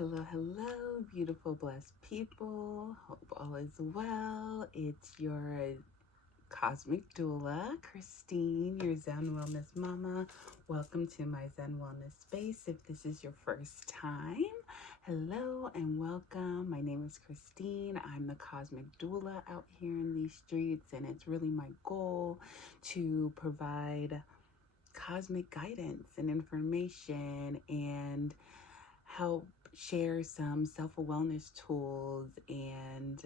Hello, hello, beautiful, blessed people. Hope all is well. It's your Cosmic Doula, Christine, your Zen Wellness Mama. Welcome to my Zen Wellness space. If this is your first time, hello and welcome. My name is Christine. I'm the Cosmic Doula out here in these streets, and it's really my goal to provide cosmic guidance and information and help share some self-wellness tools and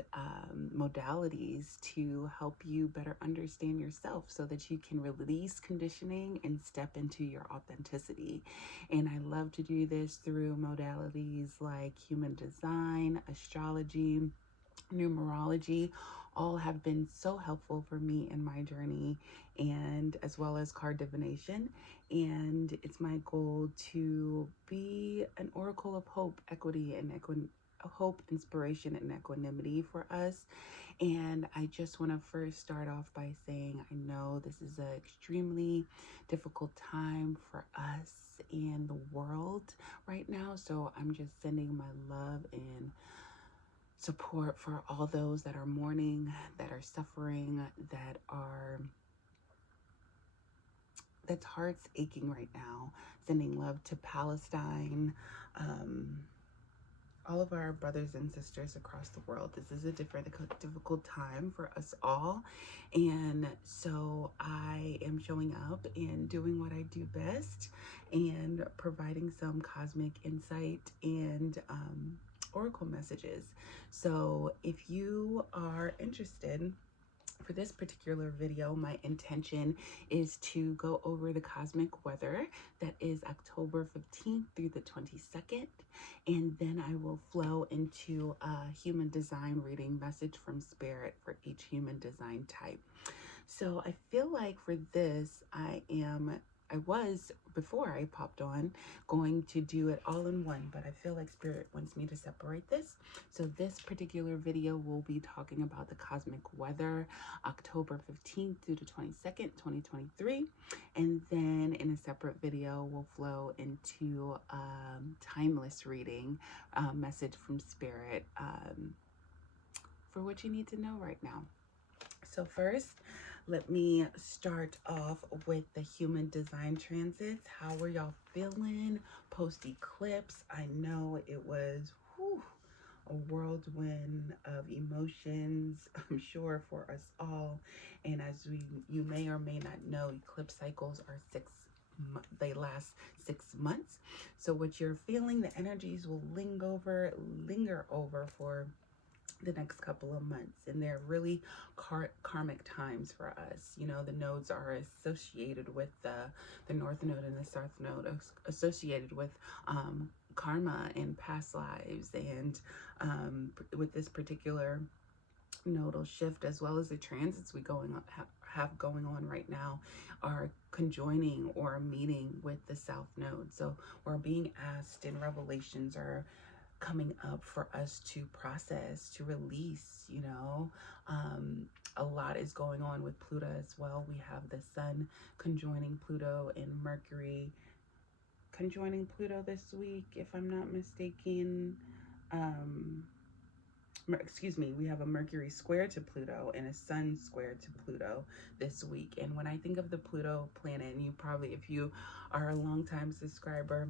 modalities to help you better understand yourself so that you can release conditioning and step into your authenticity. And I love to do this through modalities like human design, astrology, numerology. All have been so helpful for me in my journey, and as well as card divination. And it's my goal to be an oracle of hope, equity, and hope, inspiration, and equanimity for us. And I just want to first start off by saying I know this is an extremely difficult time for us and the world right now. So I'm just sending my love and support for all those that are mourning, that are suffering, that's hearts aching right now. Sending love to Palestine, all of our brothers and sisters across the world. This is a difficult time for us all. And so I am showing up and doing what I do best and providing some cosmic insight and oracle messages. So if you are interested, for this particular video, my intention is to go over the cosmic weather that is October 15th through the 22nd, and then I will flow into a human design reading message from Spirit for each human design type. So I feel like for this, I was, before I popped on, going to do it all in one, but I feel like Spirit wants me to separate this. So this particular video will be talking about the cosmic weather, October 15th through the 22nd, 2023. And then in a separate video, we'll flow into timeless reading, message from Spirit for what you need to know right now. So first, let me start off with the human design transits. How were y'all feeling post-eclipse? I know it was a whirlwind of emotions, I'm sure, for us all. And as you may or may not know, eclipse cycles are they last 6 months. So what you're feeling, the energies will linger over for the next couple of months, and they're really karmic times for us. You know, the nodes are associated with the north node and the south node, associated with karma and past lives, and with this particular nodal shift, as well as the transits we have going on right now, are conjoining or meeting with the south node. So we're being asked, and revelations are coming up for us to process, to release. You know, a lot is going on with Pluto as well. We have the sun conjoining Pluto and Mercury conjoining Pluto this week, if I'm not mistaken. Excuse me, we have a Mercury square to Pluto and a Sun square to Pluto this week. And when I think of the Pluto planet, and you probably, if you are a longtime subscriber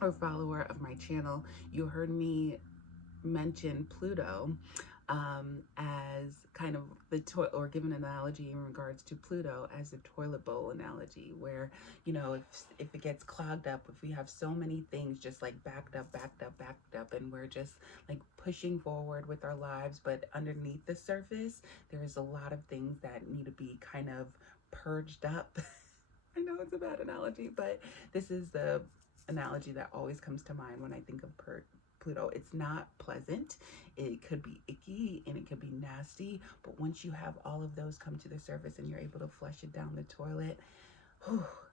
or follower of my channel, you heard me mention Pluto as kind of the or give an analogy in regards to Pluto as a toilet bowl analogy, where, you know, if it gets clogged up, if we have so many things just like backed up, and we're just like pushing forward with our lives, but underneath the surface, there's a lot of things that need to be kind of purged up. I know it's a bad analogy, but this is the analogy that always comes to mind when I think of Pluto. It's not pleasant. It could be icky and it could be nasty, but once you have all of those come to the surface and you're able to flush it down the toilet,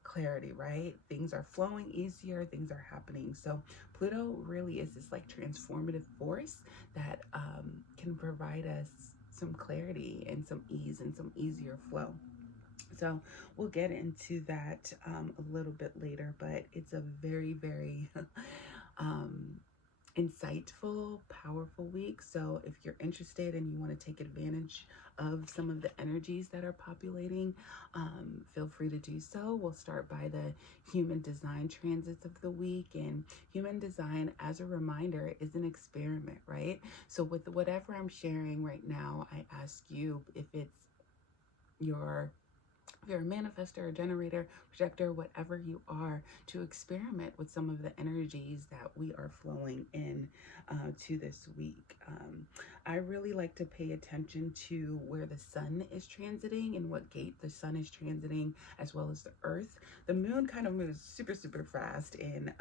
clarity, right? Things are flowing easier, things are happening. So Pluto really is this like transformative force that can provide us some clarity and some ease and some easier flow. So we'll get into that a little bit later, but it's a very, very insightful, powerful week. So if you're interested and you want to take advantage of some of the energies that are populating, feel free to do so. We'll start by the human design transits of the week. And human design, as a reminder, is an experiment, right? So with whatever I'm sharing right now, I ask you if you're a manifestor, a generator, projector, whatever you are, to experiment with some of the energies that we are flowing in to this week. I really like to pay attention to where the sun is transiting and what gate the sun is transiting, as well as the earth. The moon kind of moves super, super fast in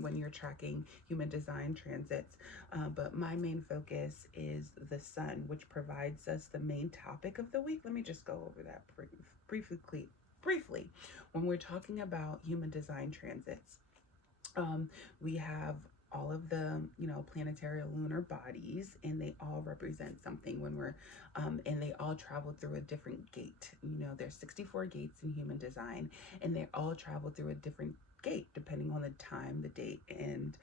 when you're tracking human design transits. But my main focus is the sun, which provides us the main topic of the week. Let me just go over that briefly. When we're talking about human design transits, we have all of the planetary lunar bodies, and they all represent something when we're and they all travel through a different gate. There's 64 gates in human design, and they all travel through a different gate depending on the time, the date, and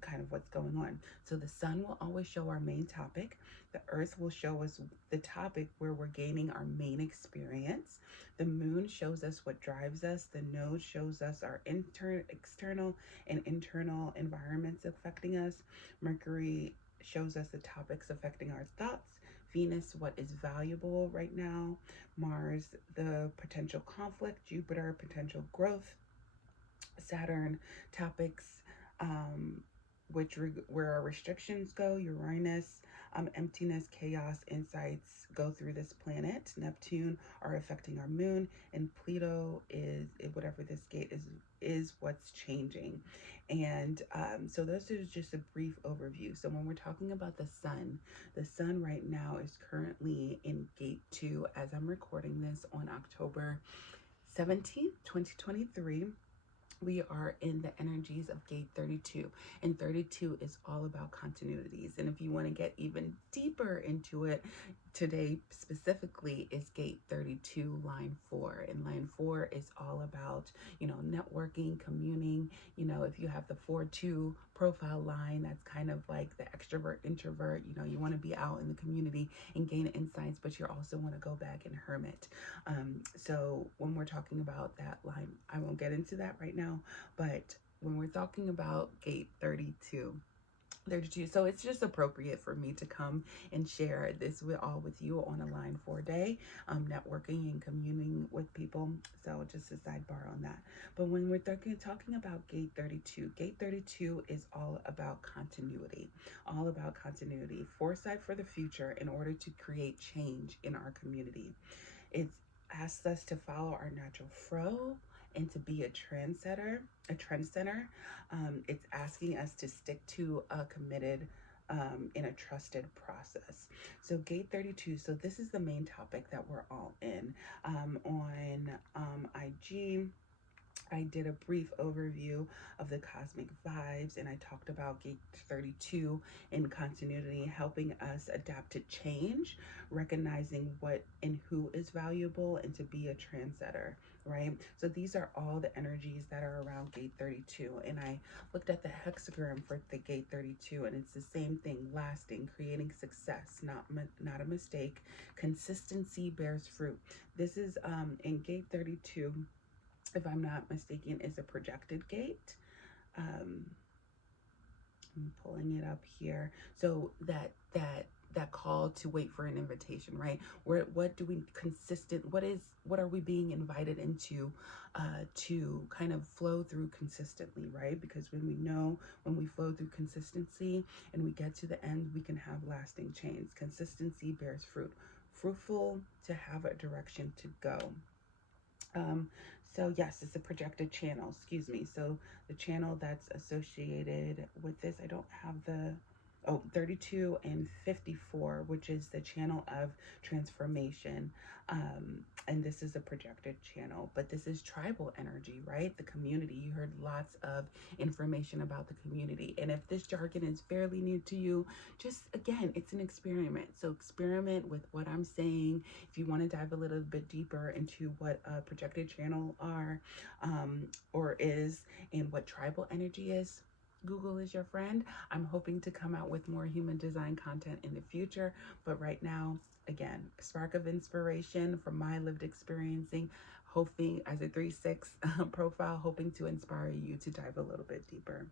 kind of what's going on. So the sun will always show our main topic. The earth will show us the topic where we're gaining our main experience. The moon shows us what drives us. The node shows us our external and internal environments affecting us. Mercury shows us the topics affecting our thoughts. Venus, what is valuable right now. Mars, the potential conflict. Jupiter, potential growth. Saturn, topics where our restrictions go. Uranus, emptiness, chaos, insights go through this planet. Neptune are affecting our moon, and Pluto is whatever this gate is what's changing. And so this is just a brief overview. So when we're talking about the sun right now is currently in gate 2 as I'm recording this on October 17th, 2023. We are in the energies of gate 32, and 32 is all about continuities. And if you want to get even deeper into it, today specifically is gate 32, line 4. And line 4 is all about, networking, communing. If you have the 4-2 profile line, that's kind of like the extrovert, introvert. You want to be out in the community and gain insights, but you also want to go back and hermit. So when we're talking about that line, I won't get into that right now, but when we're talking about gate 32, so it's just appropriate for me to come and share this with you on a line 4 day, networking and communing with people. So just a sidebar on that. But when we're talking about gate 32 is all about continuity, foresight for the future in order to create change in our community. It asks us to follow our natural flow and to be a trendsetter. It's asking us to stick to a committed in a trusted process. So gate 32, so this is the main topic that we're all in. On IG, I did a brief overview of the Cosmic Vibes, and I talked about gate 32 and continuity, helping us adapt to change, recognizing what and who is valuable, and to be a trendsetter, right? So these are all the energies that are around gate 32. And I looked at the hexagram for the gate 32, and it's the same thing: lasting, creating success, not a mistake. Consistency bears fruit. This is in gate 32, if I'm not mistaken, is a projected gate. I'm pulling it up here. So that call to wait for an invitation, right? What are we being invited into to kind of flow through consistently, right? Because when we flow through consistency and we get to the end, we can have lasting change. Consistency bears fruit. Fruitful, to have a direction to go. So yes, it's a projected channel, excuse me. So the channel that's associated with this, I don't have 32 and 54, which is the channel of transformation. And this is a projected channel, but this is tribal energy, right? The community. You heard lots of information about the community. And if this jargon is fairly new to you, just again, it's an experiment. So experiment with what I'm saying. If you want to dive a little bit deeper into what a projected channel is, and what tribal energy is, Google is your friend. I'm hoping to come out with more human design content in the future, but right now, again, spark of inspiration from my lived experiencing, hoping as a 3/6 profile, hoping to inspire you to dive a little bit deeper.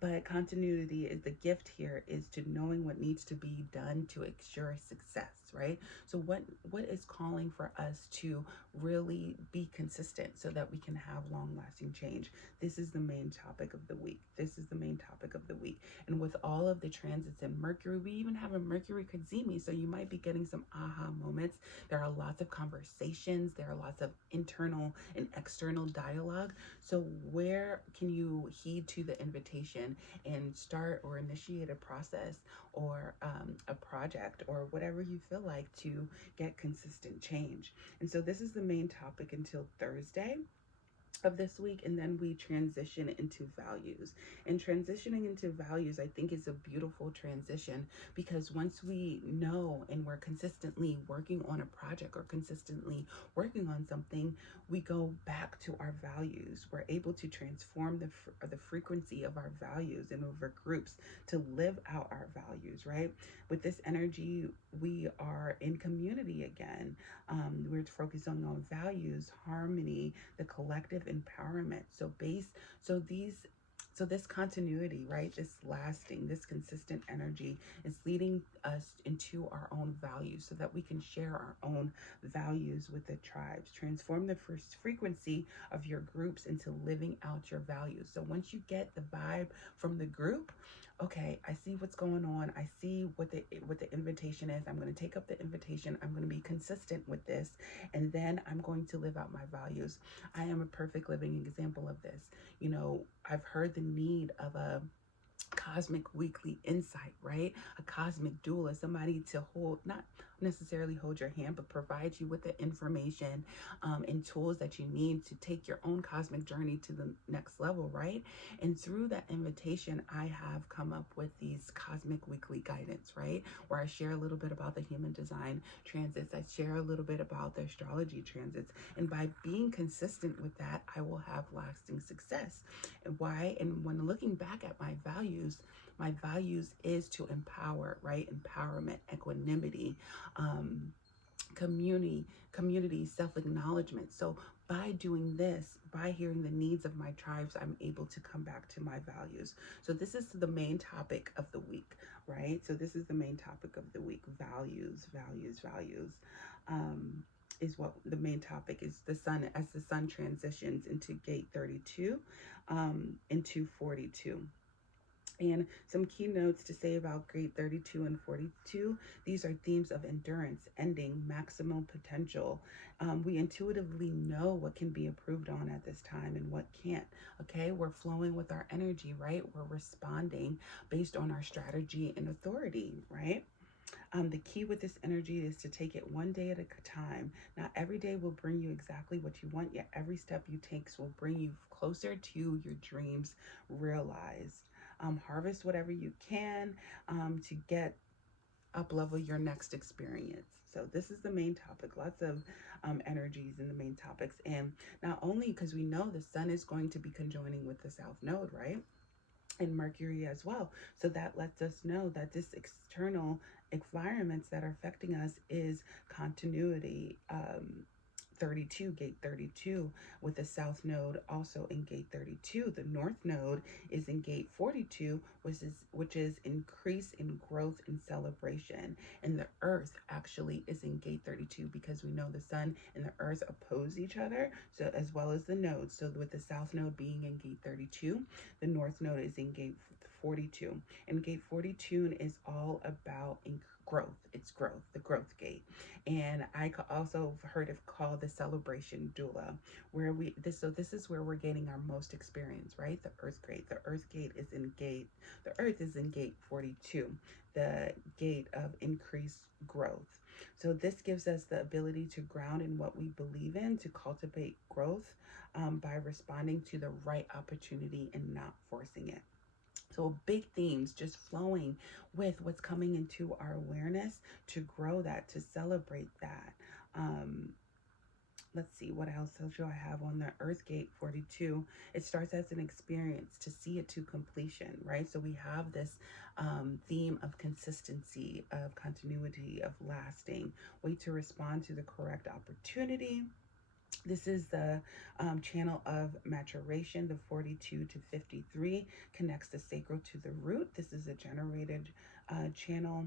But continuity is the gift here, is to knowing what needs to be done to ensure success, right? So what is calling for us to really be consistent so that we can have long-lasting change? This is the main topic of the week. This is the main topic of the week. And with all of the transits in Mercury, we even have a Mercury Kazemi, so you might be getting some aha moments. There are lots of conversations. There are lots of internal and external dialogue. So where can you heed to the invitation and start or initiate a process or a project or whatever you feel like to get consistent change? And so this is the main topic until Thursday of this week, and then we transition into values. And transitioning into values, I think, is a beautiful transition, because once we know and we're consistently working on a project or consistently working on something, we go back to our values. We're able to transform the frequency of our values and over groups to live out our values, right? With this energy, we are in community again. We're focusing on values, harmony, the collective empowerment. So this continuity, right? This lasting, this consistent energy is leading us into our own values so that we can share our own values with the tribes. Transform the first frequency of your groups into living out your values. So once you get the vibe from the group, okay, I see what's going on. I see what the invitation is. I'm going to take up the invitation. I'm going to be consistent with this, and then I'm going to live out my values. I am a perfect living example of this. You know, I've heard the need of a cosmic weekly insight, right? A cosmic doula, somebody to hold, not necessarily hold your hand, but provide you with the information and tools that you need to take your own cosmic journey to the next level, right? And through that invitation, I have come up with these cosmic weekly guidance, right? Where I share a little bit about the human design transits. I share a little bit about the astrology transits. And by being consistent with that, I will have lasting success. And why? And when looking back at my values is to empower, right? Empowerment, equanimity, community, self-acknowledgement. So by doing this, by hearing the needs of my tribes, I'm able to come back to my values. So this is the main topic of the week, right? So this is the main topic of the week. Values. Is what the main topic is. The sun, as the sun transitions into gate 32, into 42. And some keynotes to say about grade 32 and 42. These are themes of endurance, ending, maximum potential. We intuitively know what can be improved on at this time and what can't. Okay, we're flowing with our energy, right? We're responding based on our strategy and authority, right? The key with this energy is to take it one day at a time. Not every day will bring you exactly what you want, yet every step you take will bring you closer to your dreams realized. Harvest whatever you can to get up level your next experience. So this is the main topic. Lots of energies in the main topics. And not only because we know the sun is going to be conjoining with the south node, right? And Mercury as well. So that lets us know that this external environments that are affecting us is continuity. 32, gate 32, with the south node also in gate 32. The north node is in gate 42, which is increase in growth and celebration. And the earth actually is in gate 32 because we know the sun and the earth oppose each other, so as well as the nodes. So with the south node being in gate 32, the north node is in gate 42. And gate 42 is all about growth. It's growth, the growth gate. And I also heard it called the celebration doula, where this is where we're getting our most experience, right? The earth gate. The earth is in gate 42, the gate of increased growth. So this gives us the ability to ground in what we believe in, to cultivate growth by responding to the right opportunity and not forcing it. So big themes, just flowing with what's coming into our awareness to grow that, to celebrate that. let's see, what else do I have on the Earth Gate 42? It starts as an experience to see it to completion, right? So we have this theme of consistency, of continuity, of lasting. Wait to respond to the correct opportunity. This is the channel of maturation. The 42 to 53 connects the sacral to the root. This is a generated channel.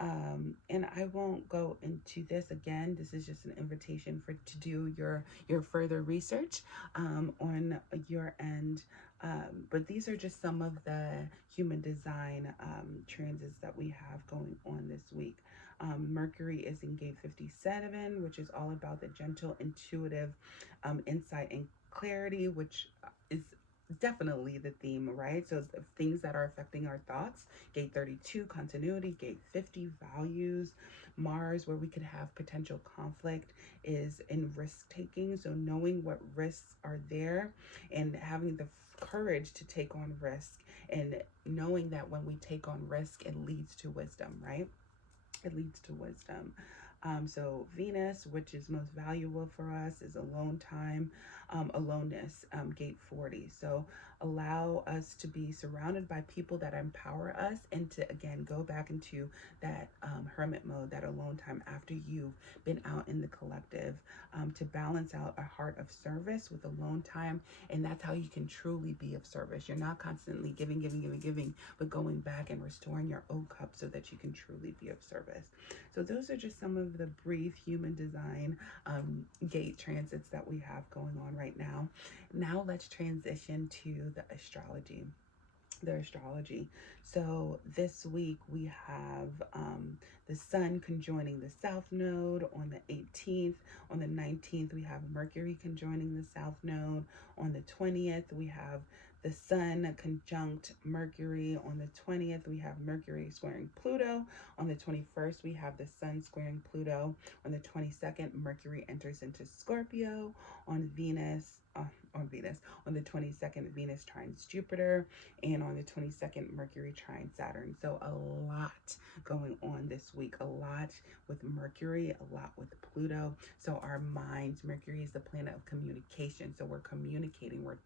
And I won't go into this again. This is just an invitation to do your further research on your end. But these are just some of the human design transits that we have going on this week. Mercury is in gate 57, which is all about the gentle, intuitive insight and clarity, which is definitely the theme, right? So the things that are affecting our thoughts. Gate 32, continuity. Gate 50, values. Mars, where we could have potential conflict, is in risk taking. So knowing what risks are there and having the courage to take on risk, and knowing that when we take on risk, it leads to wisdom, right? It leads to wisdom. So Venus, which is most valuable for us, is alone time, aloneness, gate 40. So allow us to be surrounded by people that empower us, and to, again, go back into that hermit mode, that alone time after you've been out in the collective, to balance out a heart of service with alone time. And that's how you can truly be of service. You're not constantly giving, but going back and restoring your own cup so that you can truly be of service. So those are just some of the brief human design gate transits that we have going on right now. Now let's transition to the astrology. So this week we have the sun conjoining the south node on the 18th. On the 19th, we have Mercury conjoining the south node. On the 20th, we have the sun conjunct Mercury. On the 20th, we have Mercury squaring Pluto. On the 21st, we have the sun squaring Pluto. On the 22nd, Mercury enters into Scorpio. On the 22nd, Venus trines Jupiter, and on the 22nd, Mercury trines Saturn. So a lot going on this week, a lot with Mercury, a lot with Pluto. So our minds, Mercury is the planet of communication. So we're communicating, we're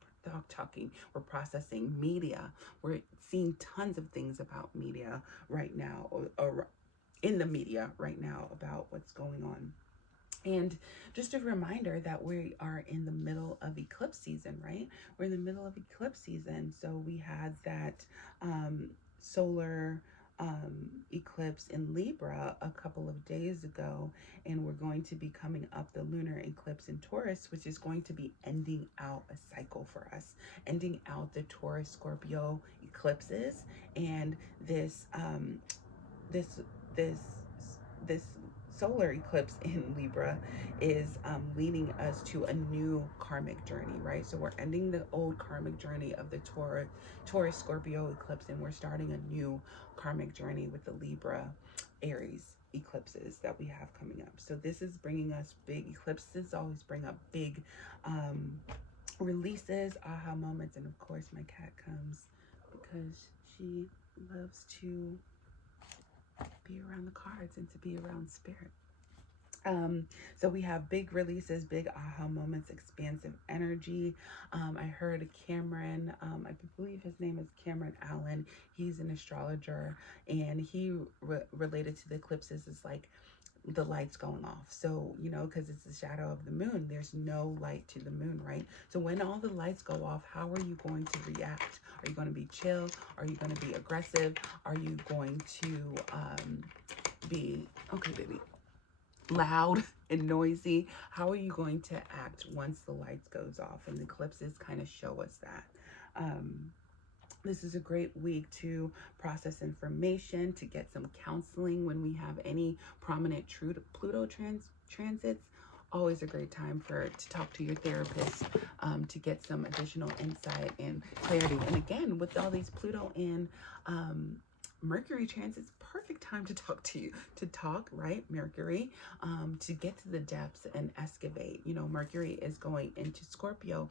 talking, we're processing media. We're seeing tons of things about media right now, or in the media right now, about what's going on. And just a reminder that we are in the middle of eclipse season, right? We're in the middle of eclipse season. So we had that solar eclipse in Libra a couple of days ago, and we're going to be coming up the lunar eclipse in Taurus, which is going to be ending out a cycle for us, ending out the Taurus Scorpio eclipses. And this solar eclipse in Libra is leading us to a new karmic journey, right? So we're ending the old karmic journey of the Taurus Scorpio eclipse, and we're starting a new karmic journey with the Libra Aries eclipses that we have coming up. So this is bringing us big eclipses, always bring up big releases, aha moments, and of course my cat comes because she loves to be around the cards and to be around spirit. So we have big releases, big aha moments, expansive energy. I heard Cameron, I believe his name is Cameron Allen. He's an astrologer, and he related to the eclipses as like the lights going off. So, you know, because it's the shadow of the moon, there's no light to the moon, right? So when all the lights go off, how are you going to react? Are you going to be chill? Are you going to be aggressive? Are you going to be, okay, baby, loud and noisy? How are you going to act once the lights goes off? And the eclipses kind of show us that. This is a great week to process information, to get some counseling when we have any prominent Pluto transits. Always a great time to talk to your therapist, to get some additional insight and clarity. And again, with all these Pluto and Mercury transits, perfect time to talk, right? Mercury, to get to the depths and excavate. You know, Mercury is going into Scorpio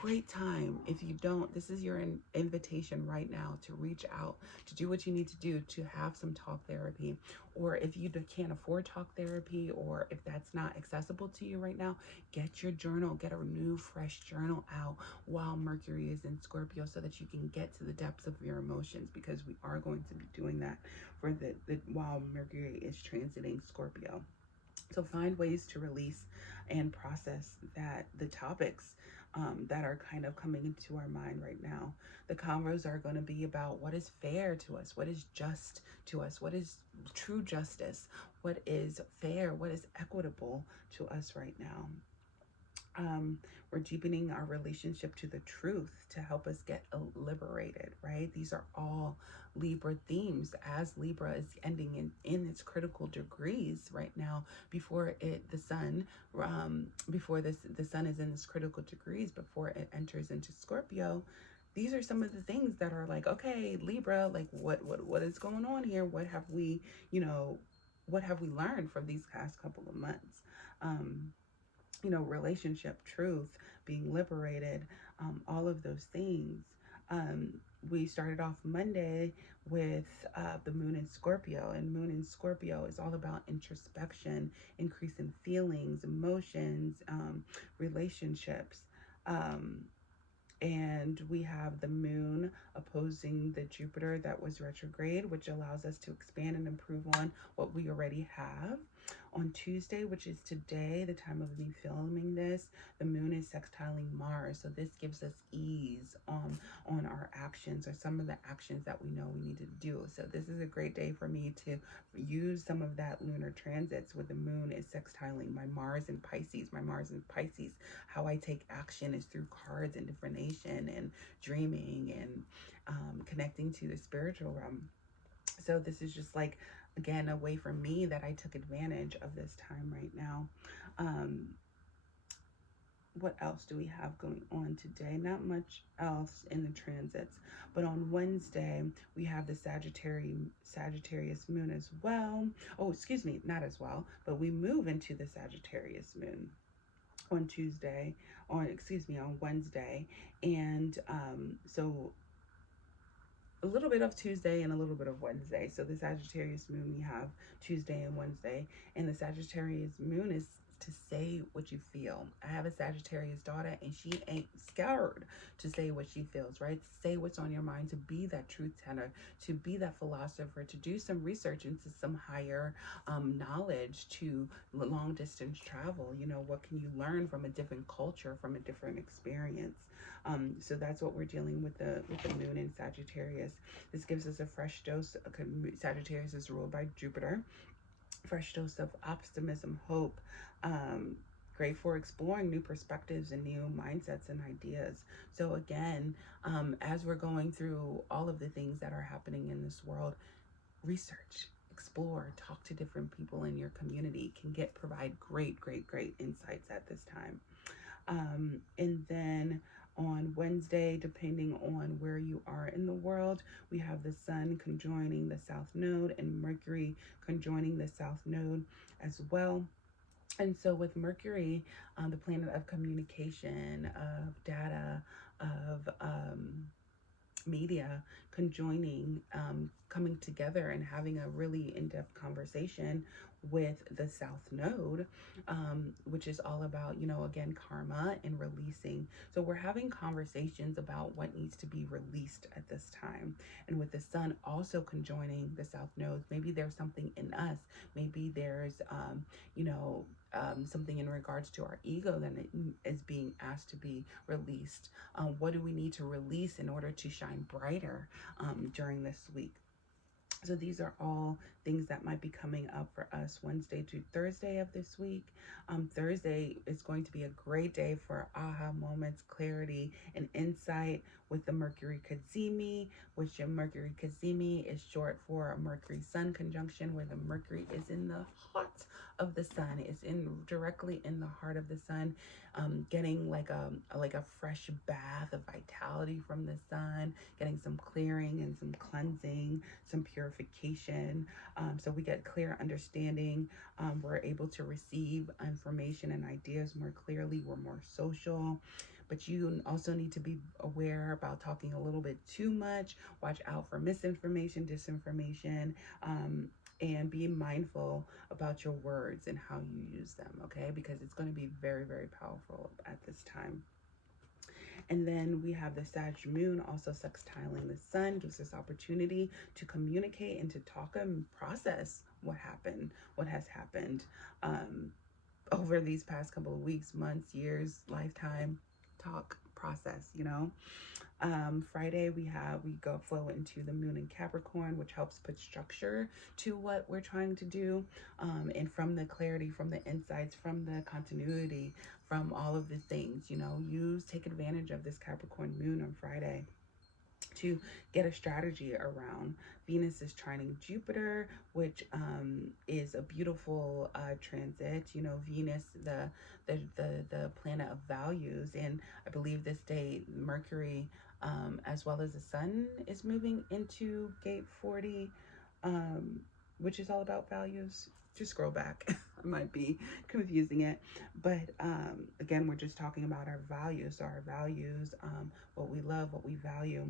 great time. If you don't, this is your invitation right now to reach out, to do what you need to do, to have some talk therapy. Or if you can't afford talk therapy, or if that's not accessible to you right now, get your journal, get a new fresh journal out while Mercury is in Scorpio, so that you can get to the depths of your emotions, because we are going to be doing that for the while Mercury is transiting Scorpio. So find ways to release and process the topics that are kind of coming into our mind right now. The convos are going to be about what is fair to us, what is just to us, what is true justice, what is fair, what is equitable to us right now. We're deepening our relationship to the truth to help us get liberated, right? These are all Libra themes, as Libra is ending in its critical degrees right now, before the sun is in its critical degrees, before it enters into Scorpio. These are some of the things that are like, okay, Libra, like what is going on here? What have we learned from these past couple of months? Relationship, truth, being liberated, all of those things. We started off Monday with the moon in Scorpio, and moon in Scorpio is all about introspection, increasing feelings, emotions, relationships. And we have the moon opposing the Jupiter that was retrograde, which allows us to expand and improve on what we already have. On Tuesday, which is today, the time of me filming this, the moon is sextiling Mars. So this gives us ease on our actions, or some of the actions that we know we need to do. So this is a great day for me to use some of that lunar transits, where the moon is sextiling my Mars in Pisces. My Mars in Pisces, how I take action is through cards and divination and dreaming and connecting to the spiritual realm. So this is just like, again, a way for me that I took advantage of this time right now. What else do we have going on today? Not much else in the transits, but on Wednesday we have the Sagittarius moon as well. Oh, excuse me, not as well, but we move into the Sagittarius moon on Wednesday. And so a little bit of Tuesday and a little bit of Wednesday. So the Sagittarius moon, we have Tuesday and Wednesday, and the Sagittarius moon is to say what you feel. I have a Sagittarius daughter, and she ain't scared to say what she feels, right? Say what's on your mind, to be that truth teller, to be that philosopher, to do some research into some higher knowledge, to long distance travel. What can you learn from a different culture, from a different experience? So that's what we're dealing with the moon in Sagittarius. This gives us a fresh dose. Sagittarius is ruled by Jupiter. Fresh dose of optimism, hope, great for exploring new perspectives and new mindsets and ideas. So again, as we're going through all of the things that are happening in this world, research, explore, talk to different people in your community can provide great insights at this time. And then on Wednesday, depending on where you are in the world, we have the sun conjoining the South Node and Mercury conjoining the South Node as well. And so with Mercury, the planet of communication, of data, of media, conjoining, coming together and having a really in-depth conversation with the South Node, which is all about, again, karma and releasing. So we're having conversations about what needs to be released at this time. And with the sun also conjoining the South Node, maybe there's something in us. Maybe there's, something in regards to our ego that is being asked to be released. What do we need to release in order to shine brighter during this week? So these are all things that might be coming up for us Wednesday to Thursday of this week. Thursday is going to be a great day for aha moments, clarity, and insight with the Mercury Cazimi, which Mercury Cazimi is short for a Mercury Sun conjunction, where the Mercury is in the heart of the sun, is directly in the heart of the sun, getting like a fresh bath of vitality from the sun, getting some clearing and some cleansing, some purification. So we get clear understanding. We're able to receive information and ideas more clearly. We're more social. but you also need to be aware about talking a little bit too much. Watch out for misinformation, disinformation, and be mindful about your words and how you use them, okay? Because it's going to be very, very powerful at this time. And then we have the Sag moon also sextiling the sun, gives us opportunity to communicate and to talk and process what happened, what has happened over these past couple of weeks, months, years, lifetime. Talk, process, you know. Friday we go flow into the moon in Capricorn, which helps put structure to what we're trying to do, and from the clarity, from the insights, from the continuity, from all of the things, you know, take advantage of this Capricorn moon on Friday to get a strategy around. Venus is trining Jupiter, which is a beautiful transit. You know, Venus, the planet of values, and I believe this day Mercury, as well as the Sun, is moving into Gate 40, which is all about values. Just scroll back. I might be confusing it, but again, we're just talking about our values. So our values, what we love, what we value.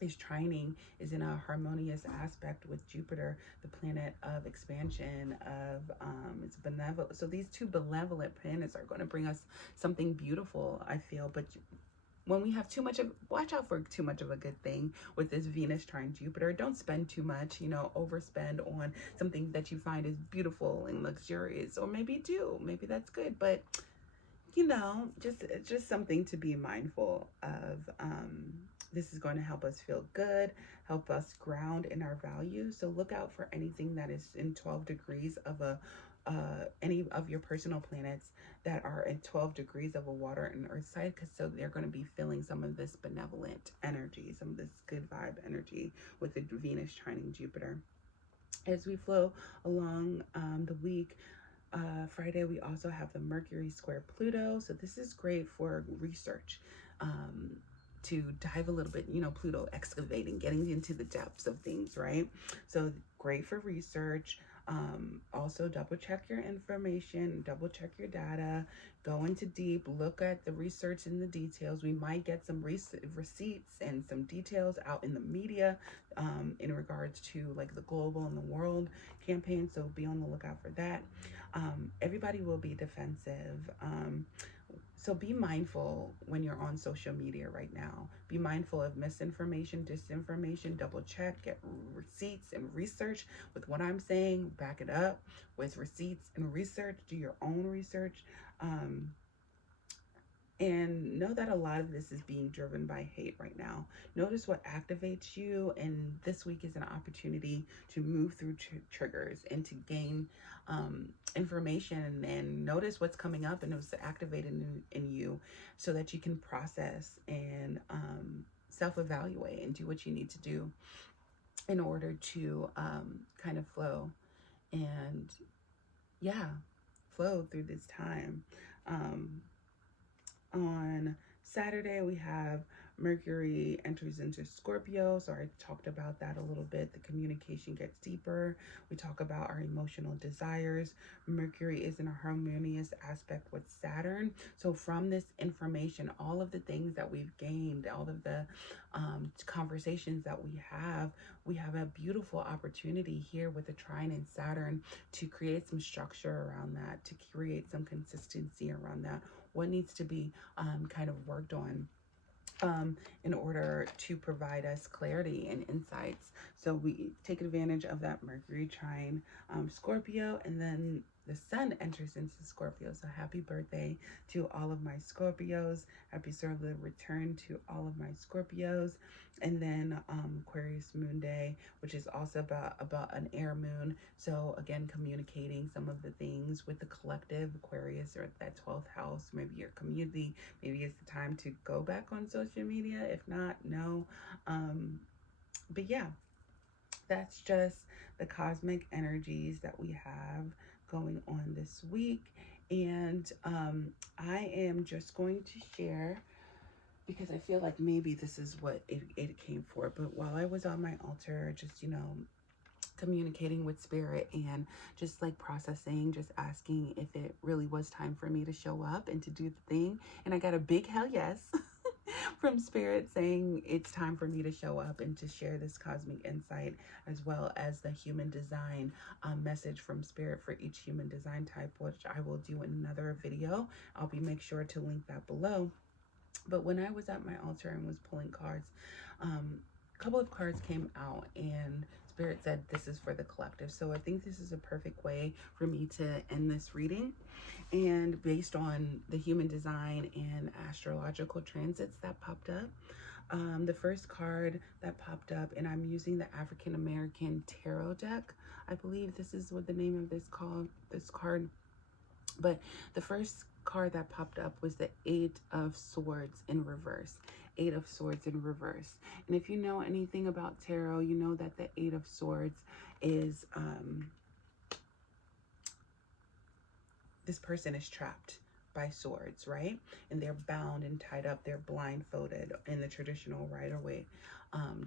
His trining is in a harmonious aspect with Jupiter, the planet of expansion, of it's benevolent. So these two benevolent planets are going to bring us something beautiful, I feel. But when we have too much of, watch out for too much of a good thing with this Venus trine Jupiter. Don't spend too much, you know, overspend on something that you find is beautiful and luxurious, or maybe do, maybe that's good, but you know, just something to be mindful of. This is going to help us feel good, help us ground in our values. So look out for anything that is in 12 degrees of any of your personal planets that are in 12 degrees of a water and earth side, because so they're going to be feeling some of this benevolent energy, some of this good vibe energy with the Venus trining Jupiter. As we flow along the week, Friday, we also have the Mercury square Pluto. So this is great for research, to dive a little bit, you know, Pluto excavating, getting into the depths of things, right? So great for research. Also double check your information, double check your data, go into deep, look at the research and the details. We might get some receipts and some details out in the media in regards to like the global and the world campaign. So be on the lookout for that. Everybody will be defensive. So be mindful when you're on social media right now. Be mindful of misinformation, disinformation, double check, get receipts and research with what I'm saying, back it up with receipts and research, do your own research. And know that a lot of this is being driven by hate right now. Notice what activates you, and this week is an opportunity to move through triggers and to gain information, and notice what's coming up and what's activated in you, so that you can process and self-evaluate and do what you need to do in order to kind of flow and flow through this time. On Saturday, we have Mercury enters into Scorpio. So I talked about that a little bit. The communication gets deeper. We talk about our emotional desires. Mercury is in a harmonious aspect with Saturn. So from this information, all of the things that we've gained, all of the conversations that we have a beautiful opportunity here with the trine and Saturn to create some structure around that, to create some consistency around that. What needs to be kind of worked on in order to provide us clarity and insights. So we take advantage of that Mercury trine Scorpio, and then the sun enters into Scorpio. So happy birthday to all of my Scorpios. Happy solar return to all of my Scorpios. And then Aquarius moon day, which is also about an air moon. So again, communicating some of the things with the collective Aquarius, or that 12th house, maybe your community. Maybe it's the time to go back on social media. If not, no. But yeah, that's just the cosmic energies that we have going on this week. And I am just going to share, because I feel like maybe this is what it came for. But while I was on my altar, just, you know, communicating with spirit and just like processing, just asking if it really was time for me to show up and to do the thing. And I got a big hell yes from spirit saying it's time for me to show up and to share this cosmic insight, as well as the human design message from spirit for each human design type, which I will do in another video. Make sure to link that below. But when I was at my altar and was pulling cards, a couple of cards came out and spirit said this is for the collective. So I think this is a perfect way for me to end this reading. And based on the human design and astrological transits that popped up, the first card that popped up, and I'm using the African American Tarot deck. I believe this is what the name of this card. But the first card that popped up was the Eight of Swords in reverse. Eight of Swords in reverse. And if you know anything about tarot, you know that the Eight of Swords is this person is trapped by swords, right? And they're bound and tied up, they're blindfolded in the traditional Rider-Waite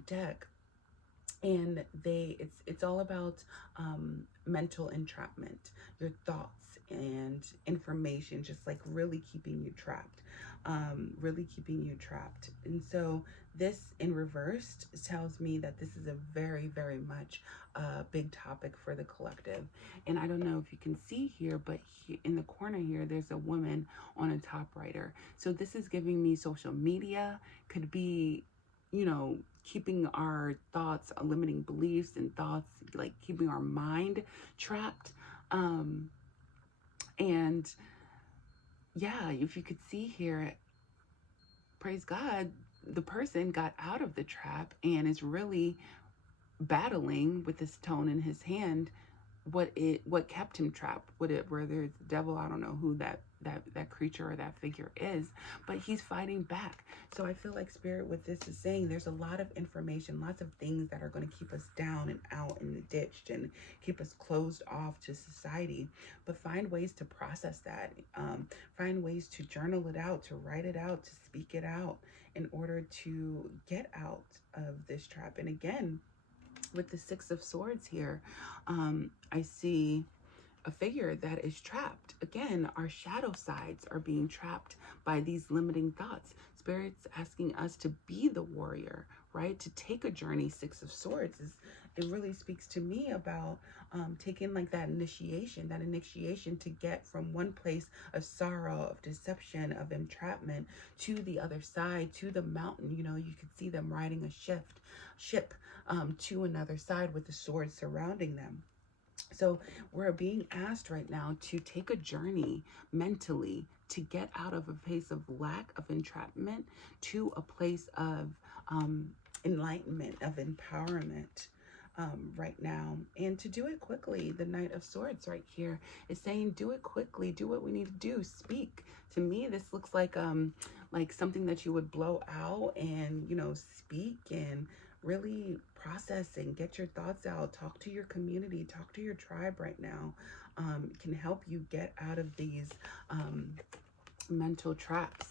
deck. And it's all about mental entrapment, your thoughts and information, just like really keeping you trapped, And so this in reversed tells me that this is a very, very much big topic for the collective. And I don't know if you can see here, but in the corner here, there's a woman on a typewriter. So this is giving me social media, could be, you know, keeping our thoughts, limiting beliefs and thoughts, like keeping our mind trapped. And yeah, if you could see here, praise God, the person got out of the trap and is really battling with this stone in his hand what kept him trapped, whether it's the devil, I don't know who that creature or that figure is, but he's fighting back. So I feel like spirit with this is saying there's a lot of information, lots of things that are going to keep us down and out and ditched and keep us closed off to society, but find ways to process that, find ways to journal it out, to write it out, to speak it out in order to get out of this trap. And again, with the Six of Swords here, I see a figure that is trapped. Again, our shadow sides are being trapped by these limiting thoughts. Spirit's asking us to be the warrior, right? To take a journey. Six of Swords it really speaks to me about taking like that initiation to get from one place of sorrow, of deception, of entrapment to the other side, to the mountain. You know, you could see them riding a ship to another side with the swords surrounding them. So we're being asked right now to take a journey mentally to get out of a place of lack, of entrapment, to a place of enlightenment, of empowerment right now, and to do it quickly. The Knight of Swords right here is saying, do it quickly, do what we need to do, speak. To me, this looks like something that you would blow out and, you know, speak and really process and get your thoughts out. Talk to your community, talk to your tribe right now. Can help you get out of these mental traps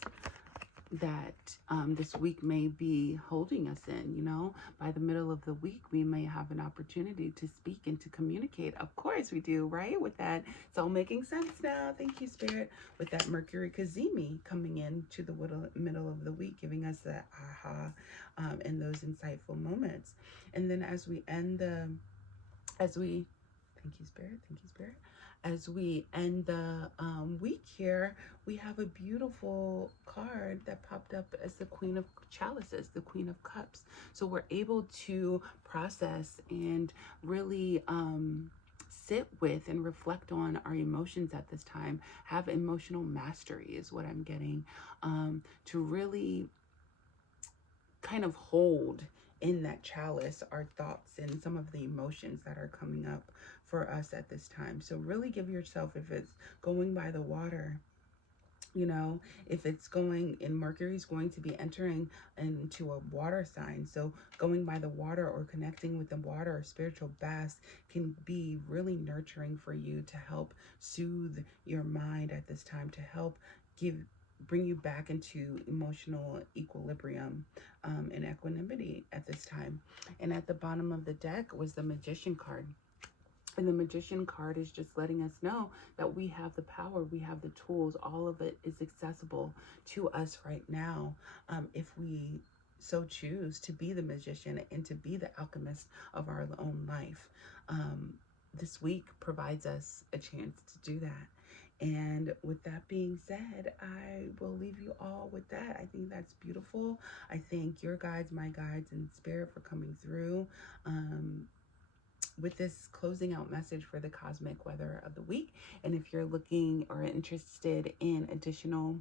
that this week may be holding us in. You know, by the middle of the week, we may have an opportunity to speak and to communicate. Of course we do, right? With that, it's all making sense now. Thank you, Spirit. With that Mercury Kazemi coming in to the middle of the week, giving us that aha and those insightful moments. And then as we end thank you, Spirit. As we end the week here, we have a beautiful card that popped up as the Queen of Chalices, the Queen of Cups. So we're able to process and really sit with and reflect on our emotions at this time, have emotional mastery is what I'm getting, to really kind of hold in that chalice our thoughts and some of the emotions that are coming up for us at this time. So really give yourself, if it's going by the water, you know, if it's going, and Mercury's going to be entering into a water sign, so going by the water or connecting with the water or spiritual baths can be really nurturing for you to help soothe your mind at this time, to help give bring you back into emotional equilibrium and equanimity at this time. And at the bottom of the deck was the Magician card. And the Magician card is just letting us know that we have the power, we have the tools, all of it is accessible to us right now, if we so choose to be the magician and to be the alchemist of our own life. This week provides us a chance to do that. And with that being said, I will leave you all with that. I think that's beautiful. I thank your guides, my guides, and spirit for coming through with this closing out message for the cosmic weather of the week. And if you're looking or interested in additional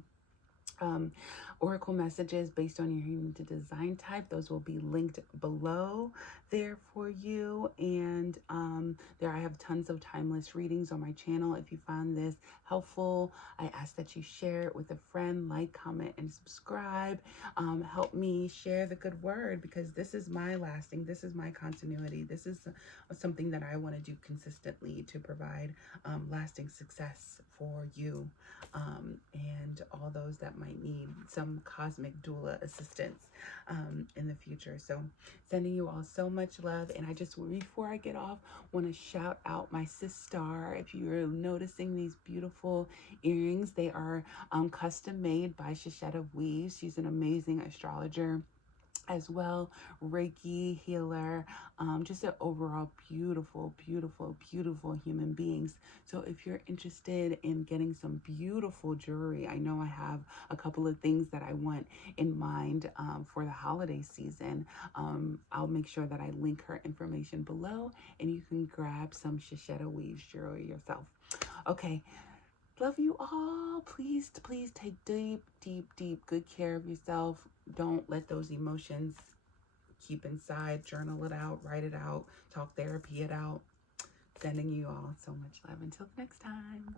oracle messages based on your human design type, those will be linked below there for you. And there I have tons of timeless readings on my channel. If you found this helpful, I ask that you share it with a friend, like, comment, and subscribe. Help me share the good word, because this is my lasting, this is my continuity, this is something that I want to do consistently to provide lasting success for you and all those that might need some cosmic doula assistance in the future. So sending you all so much love. And I just, before I get off, want to shout out my sis Star. If you're noticing these beautiful earrings, they are custom made by Shishetta Weaves. She's an amazing astrologer as well, Reiki healer, just an overall beautiful, beautiful, beautiful human beings. So if you're interested in getting some beautiful jewelry, I know I have a couple of things that I want in mind for the holiday season. I'll make sure that I link her information below, and you can grab some Shishetta Weaves jewelry yourself. Okay. Love you all. Please, please take deep, deep, deep good care of yourself. Don't let those emotions keep inside. Journal it out, write it out, talk therapy it out. Sending you all so much love. Until next time.